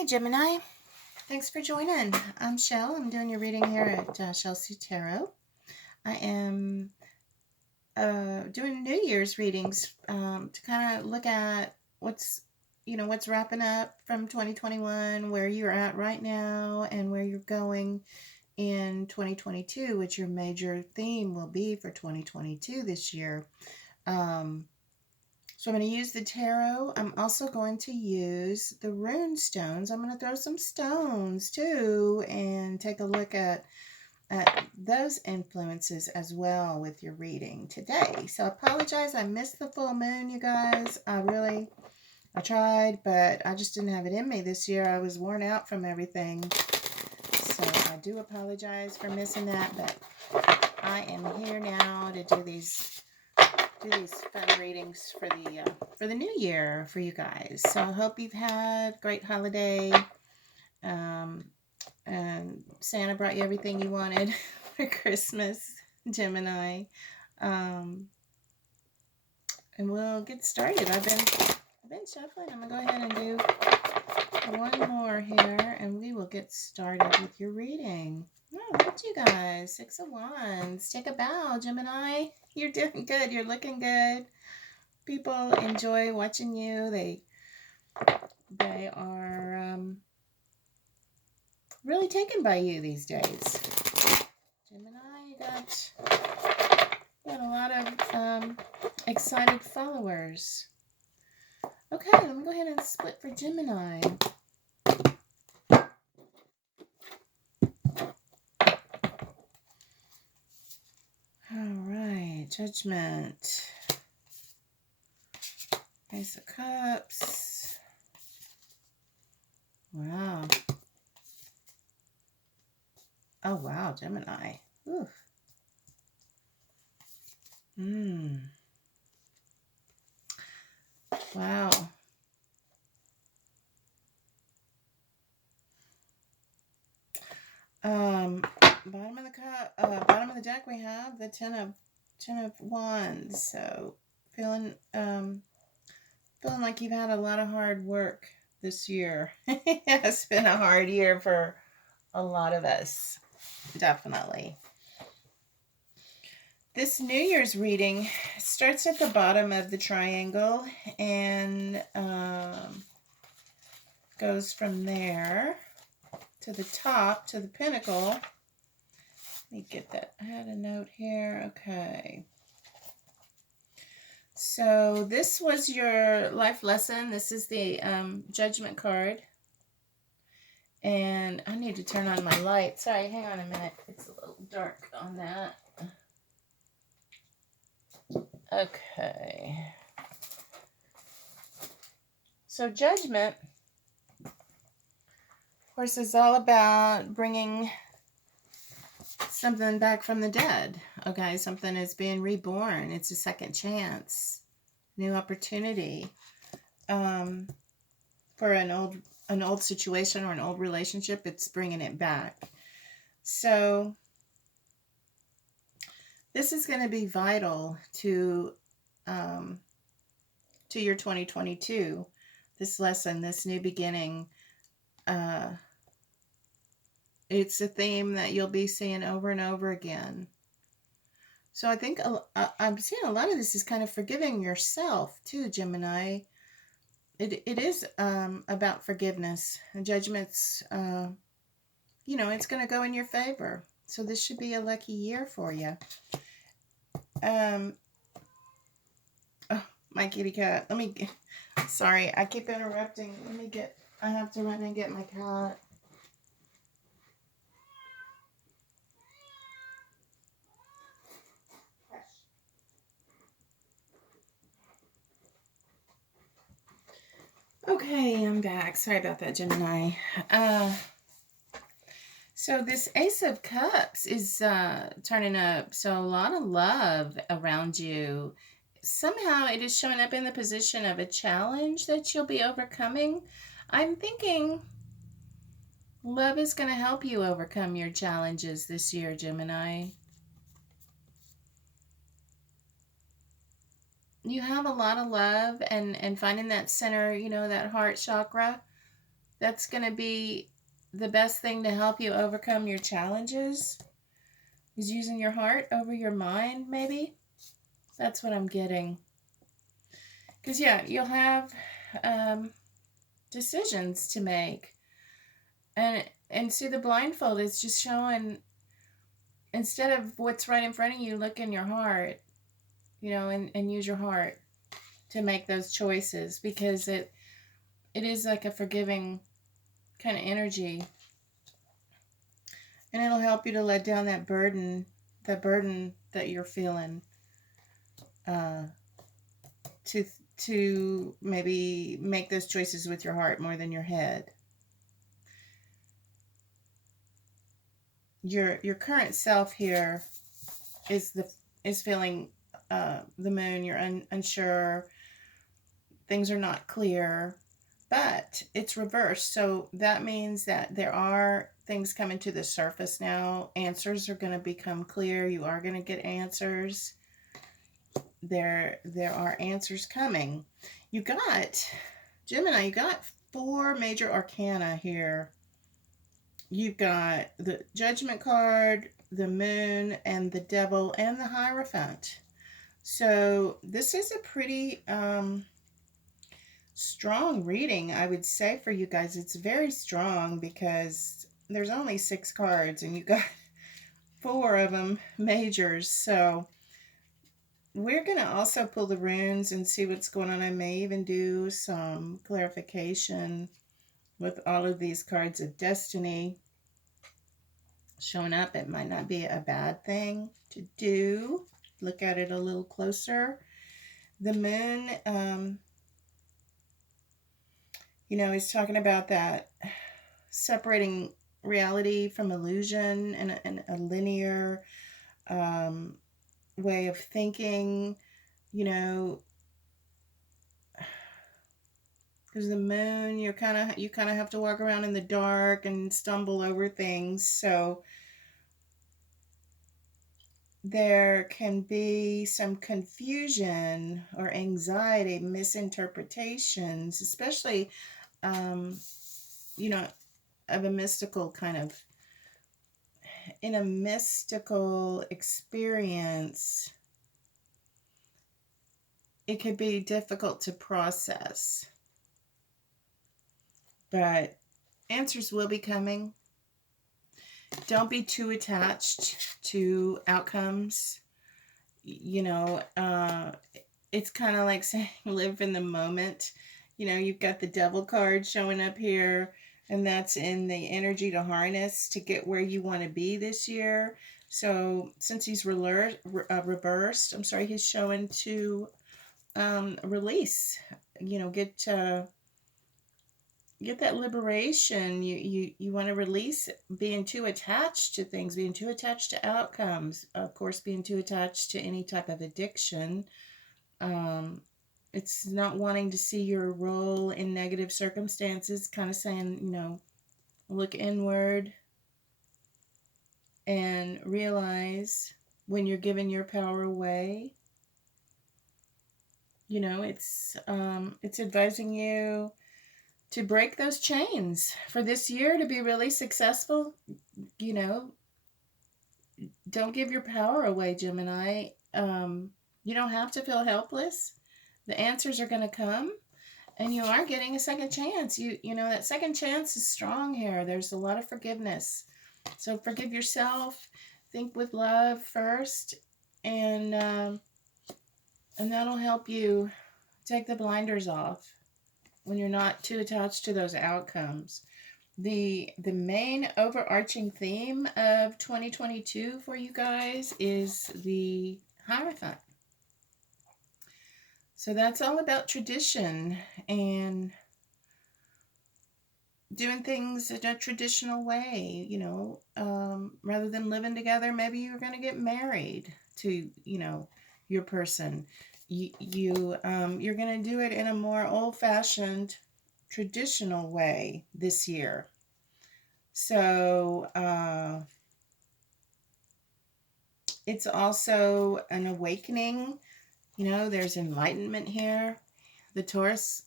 Hey Gemini, thanks for joining. I'm Shell. I'm doing your reading here at Shelsea Tarot. I am doing New Year's readings to kind of look at what's wrapping up from 2021, where you're at right now, and where you're going in 2022, which your major theme will be for 2022 this year. So I'm going to use the tarot. I'm also going to use the rune stones. I'm going to throw some stones too and take a look at those influences as well with your reading today. So I apologize. I missed the full moon, you guys. I tried, but I just didn't have it in me this year. I was worn out from everything. So I do apologize for missing that, but I am here now to do these fun readings for the new year for you guys. So I hope you've had a great holiday, and Santa brought you everything you wanted for Christmas, Gemini. And we'll get started. I've been shuffling. I'm gonna go ahead and do one more here, and we will get started with your reading. Oh, look at you guys. 6 of Wands. Take a bow, Gemini. You're doing good. You're looking good. People enjoy watching you. They are really taken by you these days. Gemini, you got a lot of excited followers. Okay, let me go ahead and split for Gemini. All right, Judgment. Ace of Cups. Wow. Oh, wow, Gemini. Ooh. Wow. Bottom of the deck, we have the Ten of Wands. So feeling like you've had a lot of hard work this year. It's been a hard year for a lot of us, definitely. This New Year's reading starts at the bottom of the triangle and goes from there to the top, to the pinnacle. Let me get that. I had a note here. Okay. So this was your life lesson. This is the Judgment card. And I need to turn on my light. Sorry, hang on a minute. It's a little dark on that. Okay. So Judgment, of course, is all about bringing something back from the dead. Okay, something is being reborn. It's a second chance, new opportunity for an old situation or an old relationship. It's bringing it back. So this is going to be vital to your 2022. This lesson, this new beginning. It's a theme that you'll be seeing over and over again. So I think I'm seeing a lot of this is kind of forgiving yourself too, Gemini. It is about forgiveness. Judgment's, it's going to go in your favor. So this should be a lucky year for you. Oh, my kitty cat. Sorry, I keep interrupting. I have to run and get my cat. Okay, I'm back. Sorry about that, Gemini. So this Ace of Cups is turning up. So a lot of love around you. Somehow it is showing up in the position of a challenge that you'll be overcoming. I'm thinking love is going to help you overcome your challenges this year, Gemini. You have a lot of love and finding that center, that heart chakra. that's going to be the best thing to help you overcome your challenges, is using your heart over your mind, maybe. That's what I'm getting. Because, yeah, you'll have decisions to make. And see, the blindfold is just showing, instead of what's right in front of you, look in your heart, and use your heart to make those choices, because it is like a forgiving kind of energy, and it'll help you to let down that burden that you're feeling, uh, to maybe make those choices with your heart more than your head. Your current self here is feeling the moon. You're unsure. Things are not clear, but it's reversed. So that means that there are things coming to the surface now. Answers are going to become clear. You are going to get answers. There are answers coming. You got, Gemini, you got 4 major arcana here. You've got the Judgment card, the Moon, and the Devil, and the Hierophant. So this is a pretty strong reading, I would say, for you guys. It's very strong because there's only 6 cards, and you got 4 of them majors. So we're going to also pull the runes and see what's going on. I may even do some clarification with all of these cards of destiny showing up. It might not be a bad thing to do. Look at it a little closer. The moon, is talking about that separating reality from illusion, and a linear way of thinking, because the moon, you kind of have to walk around in the dark and stumble over things. So there can be some confusion or anxiety, misinterpretations, especially, of a mystical kind of, in a mystical experience, it could be difficult to process. But answers will be coming. Don't be too attached to outcomes. It's kind of like saying live in the moment. You've got the Devil card showing up here, and that's in the energy to harness to get where you want to be this year. So since he's reversed, he's showing to release, get that liberation. You want to release being too attached to things, being too attached to outcomes, of course, being too attached to any type of addiction. It's not wanting to see your role in negative circumstances, kind of saying, look inward and realize when you're giving your power away. It's advising you to break those chains for this year to be really successful. Don't give your power away, Gemini. You don't have to feel helpless. The answers are going to come, and you are getting a second chance. That second chance is strong here. There's a lot of forgiveness. So forgive yourself. Think with love first, and that'll help you take the blinders off when you're not too attached to those outcomes. The main overarching theme of 2022 for you guys is the Hierophant. So that's all about tradition and doing things in a traditional way, rather than living together. Maybe you're going to get married to, your person. You're going to do it in a more old-fashioned, traditional way this year. So it's also an awakening. There's enlightenment here. The Taurus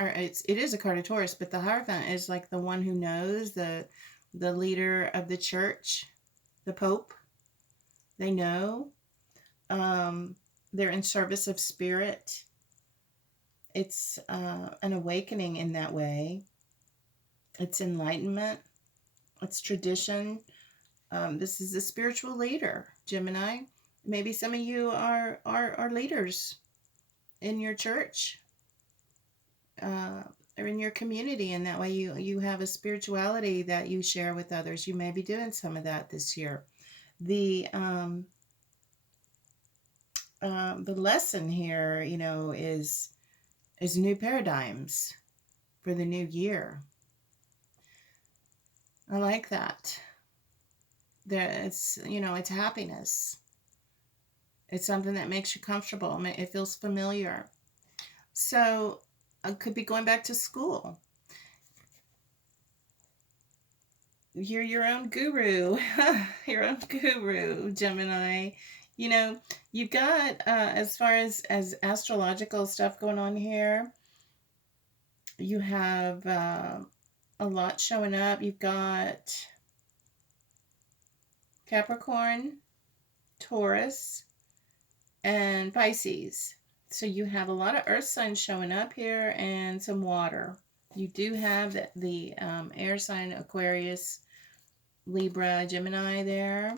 or it is a card of Taurus, but the Hierophant is like the one who knows, the leader of the church, the Pope. They know. They're in service of spirit. It's an awakening in that way. It's enlightenment. It's tradition. This is a spiritual leader, Gemini. Maybe some of you are leaders in your church, or in your community, and that way you have a spirituality that you share with others. You may be doing some of that this year. The lesson here, is new paradigms for the new year. I like that. It's happiness. It's something that makes you comfortable. It feels familiar. So I could be going back to school. You're your own guru. Your own guru, Gemini. You've got, as far as astrological stuff going on here, you have a lot showing up. You've got Capricorn, Taurus, and Pisces. So you have a lot of earth signs showing up here and some water. You do have the air sign Aquarius, Libra, Gemini there,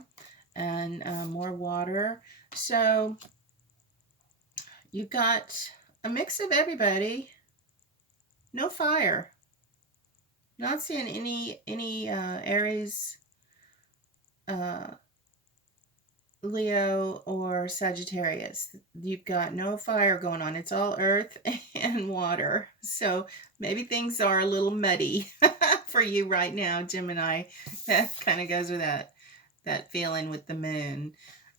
and more water. So you've got a mix of everybody. No fire. Not seeing any Aries, Leo, or Sagittarius. You've got no fire going on. It's all earth and water. So maybe things are a little muddy for you right now, Gemini. That kind of goes with that feeling with the moon.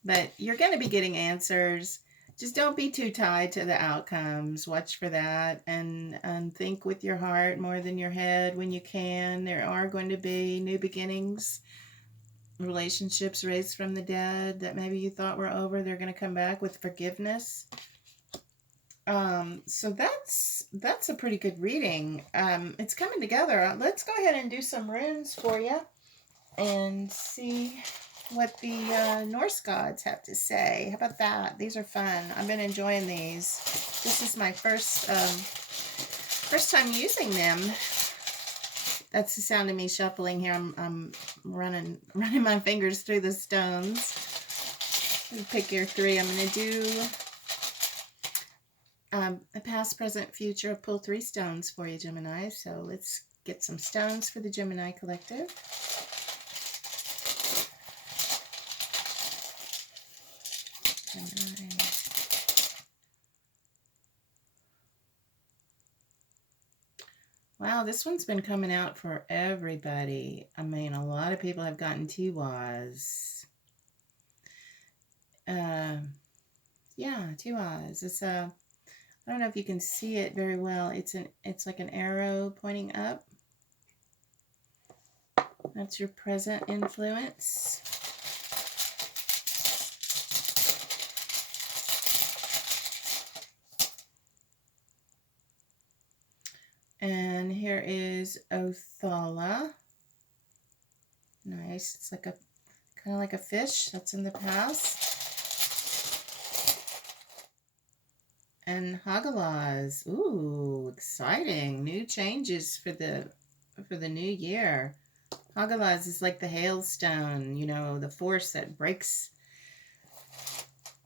But you're going to be getting answers. Just don't be too tied to the outcomes. Watch for that, and think with your heart more than your head when you can. There are going to be new beginnings. Relationships raised from the dead that maybe you thought were over, they're going to come back with forgiveness. So that's a pretty good reading. It's coming together. Let's go ahead and do some runes for you and see what the Norse gods have to say. How about that? These are fun. I've been enjoying these. This is my first time using them. That's the sound of me shuffling here. I'm running my fingers through the stones. Pick your three. I'm going to do a past, present, future. Pull 3 stones for you, Gemini. So let's get some stones for the Gemini Collective. Gemini. Wow, this one's been coming out for everybody. I mean, a lot of people have gotten Tiwaz. Yeah, Tiwaz. It's I don't know if you can see it very well. It's like an arrow pointing up. That's your present influence. And here is Othala. Nice. It's like kind of like a fish that's in the past. And Hagalaz. Ooh, exciting. New changes for the new year. Hagalaz is like the hailstone, the force that breaks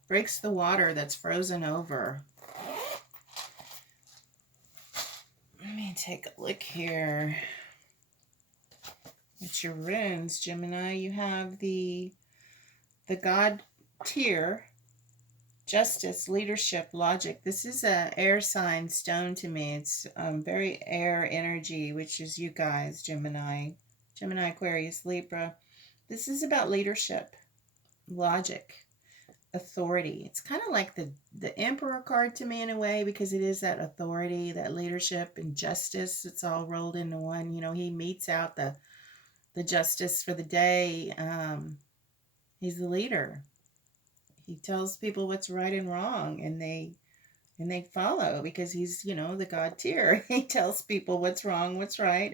the water that's frozen over. Let me take a look here. It's your runes, Gemini. You have the God tier, justice, leadership, logic. This is a air sign stone to me. It's very air energy, which is you guys, Gemini, Aquarius, Libra. This is about leadership, logic, authority. It's kind of like the Emperor card to me in a way, because it is that authority, that leadership, and justice. It's all rolled into one. He meets out the justice for the day. He's the leader. He tells people what's right and wrong, and they And they follow because he's, the God tier. He tells people what's wrong, what's right,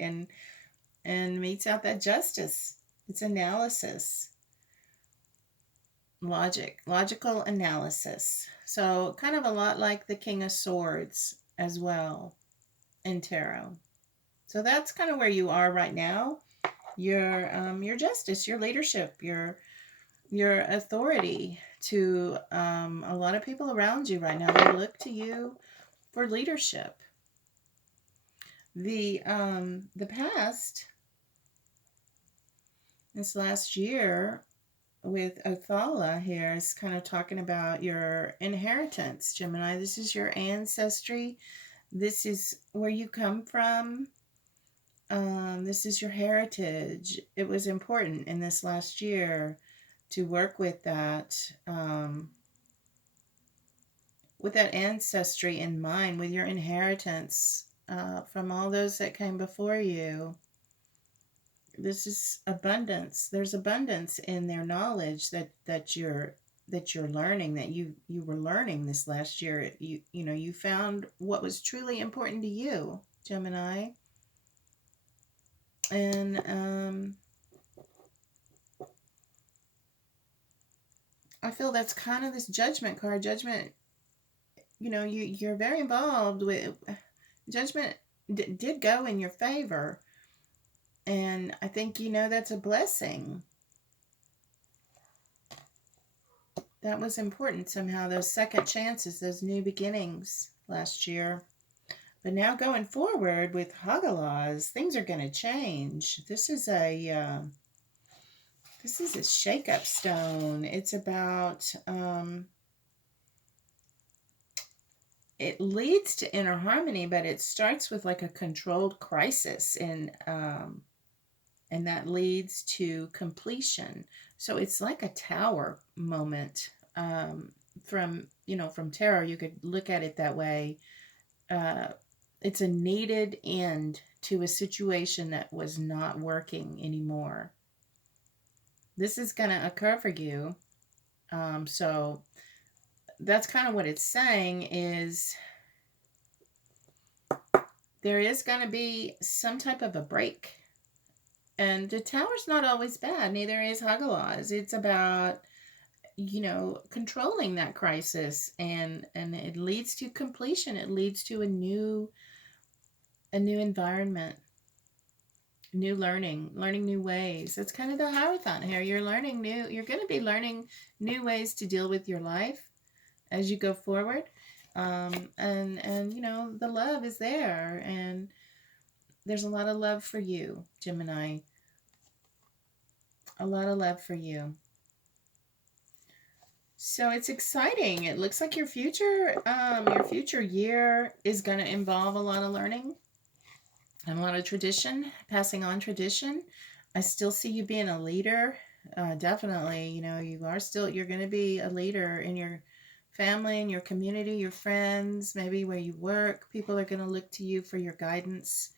and metes out that justice. It's analysis, logical analysis. So kind of a lot like the King of Swords as well in tarot. So that's kind of where you are right now. Your justice, your leadership, your authority to a lot of people around you right now. They look to you for leadership. The past, this last year with Othala here is kind of talking about your inheritance, Gemini. This is your ancestry. This is where you come from. This is your heritage. It was important in this last year to work with that ancestry in mind, with your inheritance from all those that came before you. This is abundance. There's abundance in their knowledge that you're learning, that you were learning this last year. You found what was truly important to you, Gemini. And I feel that's kind of this judgment card. Judgment, you're very involved with judgment. Did go in your favor, and I think that's a blessing. That was important somehow, those second chances, those new beginnings last year. But now going forward with Hagalaz, things are going to change. This is a shake-up stone. It's about it leads to inner harmony, but it starts with like a controlled crisis, and that leads to completion. So it's like a tower moment. From tarot, you could look at it that way. It's a needed end to a situation that was not working anymore. This is going to occur for you. So that's kind of what it's saying, is there is going to be some type of a break. And the tower's not always bad. Neither is Hagalaz. It's about, controlling that crisis, and it leads to completion. It leads to a new environment, new learning new ways. That's kind of the Hierophant here. You're going to be learning new ways to deal with your life as you go forward. And the love is there, and there's a lot of love for you, Gemini. A lot of love for you. So it's exciting. It looks like your future year is going to involve a lot of learning and a lot of tradition, passing on tradition. I still see you being a leader. Definitely, you're going to be a leader in your family, in your community, your friends, maybe where you work. People are going to look to you for your guidance.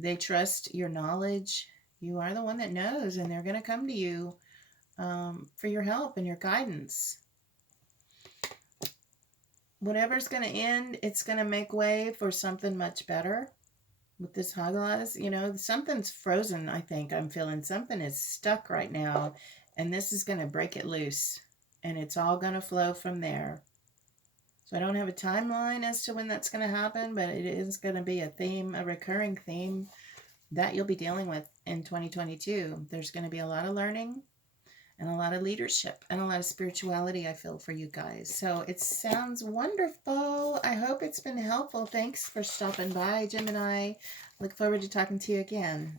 They trust your knowledge. You are the one that knows, and they're going to come to you for your help and your guidance. Whatever's going to end, it's going to make way for something much better. With this Hagalaz, something's frozen, I think. I'm feeling something is stuck right now, and this is going to break it loose, and it's all going to flow from there. So I don't have a timeline as to when that's going to happen, but it is going to be a recurring theme that you'll be dealing with in 2022. There's going to be a lot of learning and a lot of leadership and a lot of spirituality, I feel, for you guys. So it sounds wonderful. I hope it's been helpful. Thanks for stopping by, Gemini. Look forward to talking to you again.